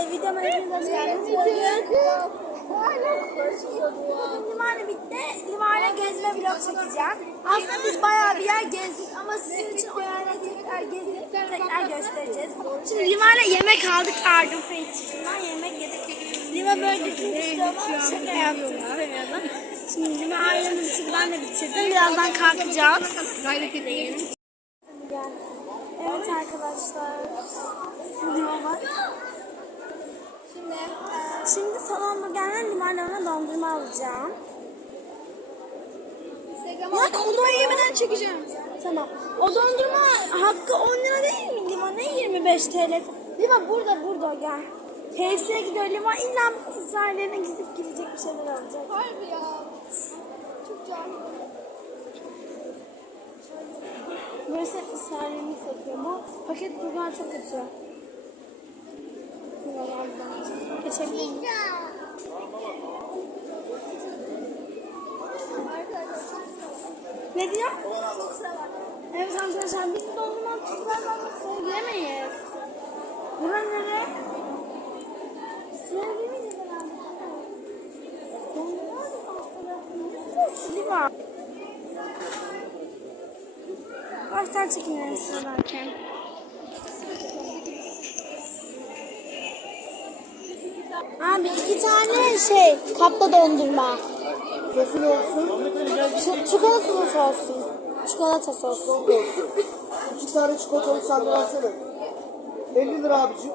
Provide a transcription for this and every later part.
Ee, videoma Limanı bitti. Liman'a gezme vlog çekeceğim. Aslında biz bayağı bir yer gezdik ama sizin için o yerleri tekrar gezip tekrar göstereceğiz. Şimdi Liman'a yemek aldık Ardın Feyçisinden yemek yedik. Lima böyle düşünmüştü ama şaka yaptım. Şimdi Lima ayranı bitirdi ben de bitirdim. Birazdan kalkacağız. Gayret edeyim. Evet arkadaşlar. Lima bak. Şimdi, şimdi salon burgerden limonlarına dondurma alacağım. Lan dondurmayı yemeden çekeceğim. Tamam. O dondurma hakkı 10 lira değil mi? Limon ne 25 TL? Lima burada burada gel. KFC'ye gidiyor Lima. İlla İsrail'e gidip gidecek bir şeyler alacak. Harbi ya. Çok cahil. Burası hep İsrail'ini satıyor ama paket burger çok kötü. Buralardan. Geçebilir miyim? Ne diyor? Evet arkadaşlar biz dondurma çocuklardan da giremeyiz. Bura nere? Sıraya girmeyeceğiz herhalde. Mı aslında? Sili var. Baştan çekinelim sıradayken. Abi iki tane şey kaplı dondurma. Sosu ne olsun? Ç- çikolata sosu olsun. Çikolata sosu. İki tane çikolatalı sandviç versene. 50 lira abicim.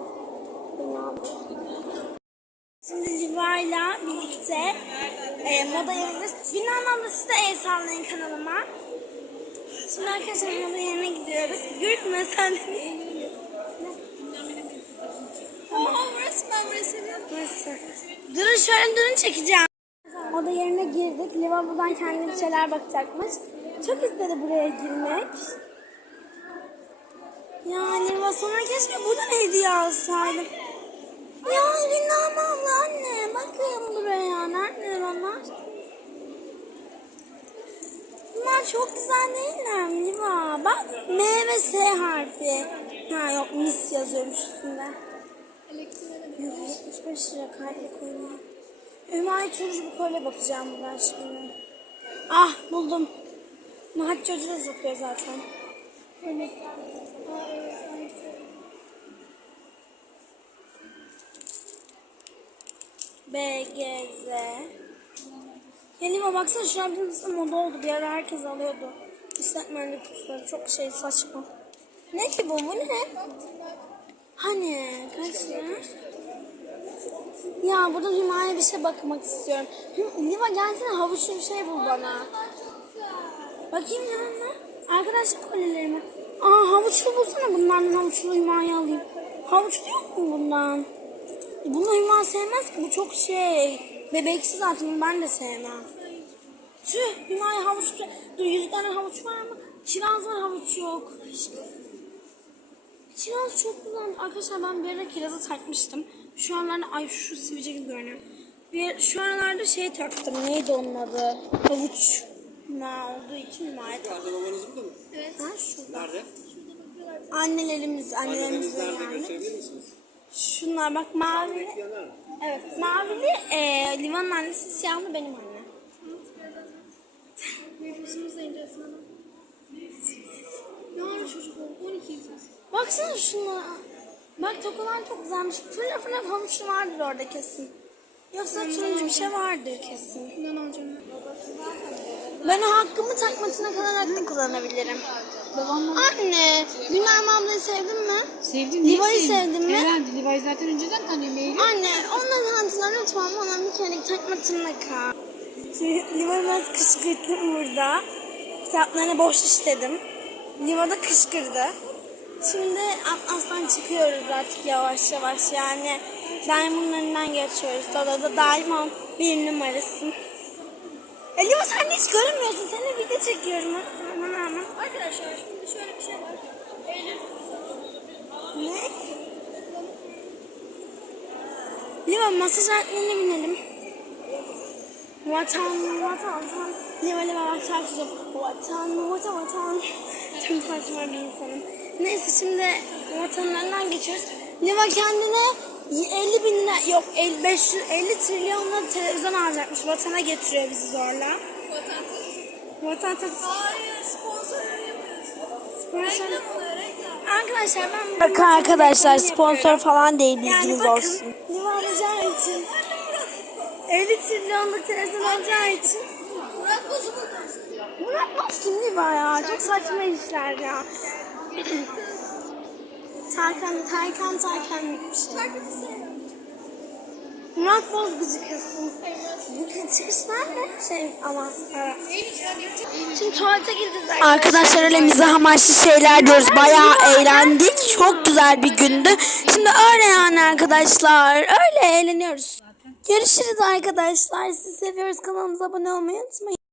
Şimdi Liva'yla birlikte e, moda yerine Günden abla siz de el sallayın kanalıma. Şimdi arkadaşlar moda yerine gidiyoruz. Gülme sen de. Tamam. Burası ben burayı seviyorum. Burası. Durun şöyle durun çekeceğim. Moda yerine girdik. Liva buradan kendine bir şeyler bakacakmış. Çok istedi buraya girmek. Ya Liva sana keşke buradan hediye alsaydım. Ya Gündem abla anne bakın buraya. Nerede onlar? Bunlar çok güzel değiller mi Liva? Bak M ve S harfi. Ha yok mis yazıyormuş üstünde. 175 lira kalpli kolye. Ümay çocuğu bir kolye bakacağım ben şimdi. Ah buldum. Mahat çocuğu da satıyor zaten. Öyle. BGZ. Elime baksana şu an bir moda oldu. Bir ara herkes alıyordu. İstekmenli kutuları çok şey saçma. Ne ki bu? Bu ne? Hani kaç lira? Ya burada Hüma'ya bir şey bakmak istiyorum. Hüm, Liva gelsene havuçlu bir şey bul bana. Bakayım yanına. Arkadaşlık kolyelerimi. Aa havuçlu bulsana bunlardan havuçlu Hüma'yı alayım. Havuçlu yok mu bundan? Bunu Hüma sevmez ki bu çok şey. Bebeksi zaten ben de sevmem. Tüh Hüma'ya havuç Dur yüz tane havuç var ama kiraz var havuç yok. Kiraz çok güzel. Arkadaşlar ben bir ara kirazı takmıştım. Şu anlarda ay şu sivilce gibi görünüyor. Bir, şu aralarda şey taktım. Neydi onun adı? Havuç. Ma olduğu için hümayet taktım. babanız burada mı? Evet. Ha şurada. Nerede? Annelerimiz, annelerimiz de yani. misiniz? Şunlar bak mavi. Yanar mı? Evet mavili e, Livan'ın annesi siyahlı benim annem. Nefesimiz de ineceğiz sana. Ne var çocuk o? 12 yiyeceğiz. Baksana şuna. Bak tokalar çok güzelmiş. Fırla fırla havuçlu vardır orada kesin. Yoksa turuncu bir şey vardır kesin. Ben o hakkımı takmasına kadar hakkı kullanabilirim. Babamla. Anne, Günem ablayı sevdin mi? Sevdim. Liva'yı sevdin mi? Herhalde Liva'yı zaten önceden tanıyorum. Eylül. Anne, ondan tanıtılar lütfen bana bir kere takma tırnaka. Liva biraz kışkırttım burada. Kitaplarına boş işledim. Liva da kışkırdı. Şimdi Atlas'tan çıkıyoruz artık yavaş yavaş yani. Diamond'ın önünden geçiyoruz. Sada da Diamond bir numarasın. Ya Liva sen hiç görünmüyorsun. Seni video çekiyorum. Aman aman. Arkadaşlar şimdi şöyle bir şey var. Eylül. Ne? Liva masaj aletlerine binelim. Vatan, vatan, vatan. Liva bak çarpacağım. Vatan, vatan, vatan. Çok saçma bir insanım. Neyse şimdi vatanın önünden geçiyoruz. Liva kendine 50 bin lira yok 50, 500, 50 trilyonla televizyon alacakmış. Vatana getiriyor bizi zorla. Vatan tatlısı. Hayır sponsor yapıyoruz. Sponsor. Reklam oluyor reklam. Arkadaşlar ben Bakın arkadaşlar sponsor falan değil bilginiz bakın, olsun. Liva alacağı için 50 trilyonluk televizyon alacağı için Murat Boz'u. Murat Boz kim Liva ya? Çok saçma işler ya. Tarkan, Tarkan, Tarkan bir şey. Şarkıcı seviyorum. Murat Boz gıcıkasın. Bu çıkışlar ne? Şey ama evet. Şimdi tuvalete gireceğiz arkadaşlar. Arkadaşlar öyle mizah amaçlı şeyler diyoruz. Bayağı eğlendik. Çok güzel bir gündü. Şimdi öyle yani arkadaşlar. Öyle eğleniyoruz. Görüşürüz arkadaşlar. Sizi seviyoruz. Kanalımıza abone olmayı unutmayın.